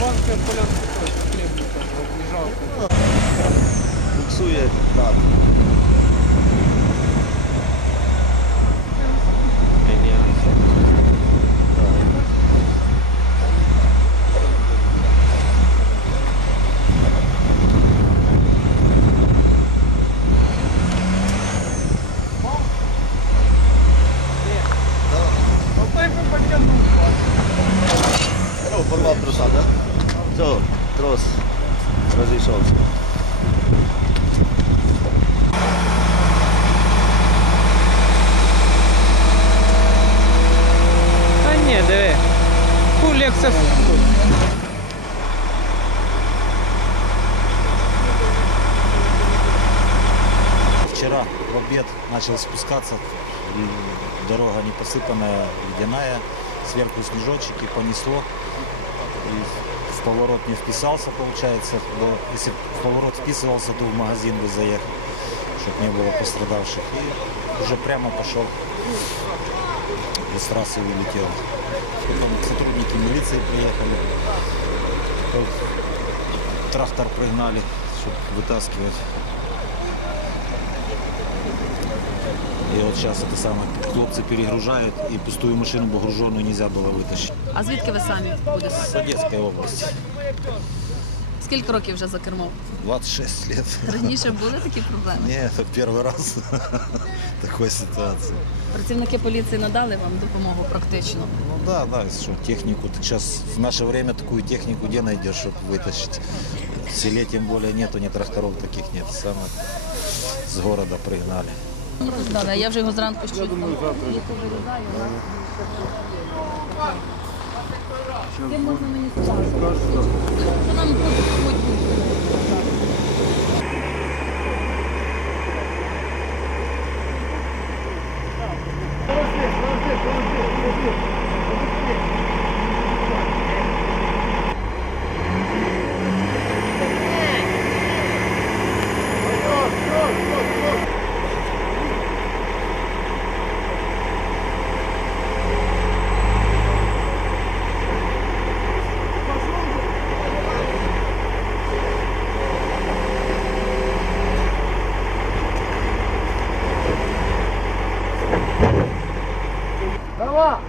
Банка полянки просто хлібника об'їжджав. Буксує так. Троса, так? Все, трос розійшовся. Та ні, диви. Лекція. Вчера в обед начал спускаться, дорога не посыпанная, ледяная, сверху снежочек и понесло. И в поворот не вписался, получается. Было- Если в поворот вписывался, то в магазин бы заехал, чтобы не было пострадавших. И уже прямо пошел и с трассы улетел. Потом сотрудники милиции приехали. Вот Трактор пригнали, чтобы вытаскивать. И вот сейчас это самое, хлопцы перегружают, и пустую машину багруженную нельзя было вытащить. А звідки ви самі будете? С Одесской области. Скільки років вже за кермом? 26 лет. Раніше були такі проблеми? Не, это первый раз такой ситуации. Працівники поліції надали вам допомогу практично. Ну да, да, что технику, ты сейчас в наше время такую технику где найдешь, чтобы вытащить? В селе тем более нету, ни тракторов таких нет. Самое с города пригнали. Роздали, а я вже його зранку ще вирізаю. Ким можна мені сказати? Що нам тут Давай!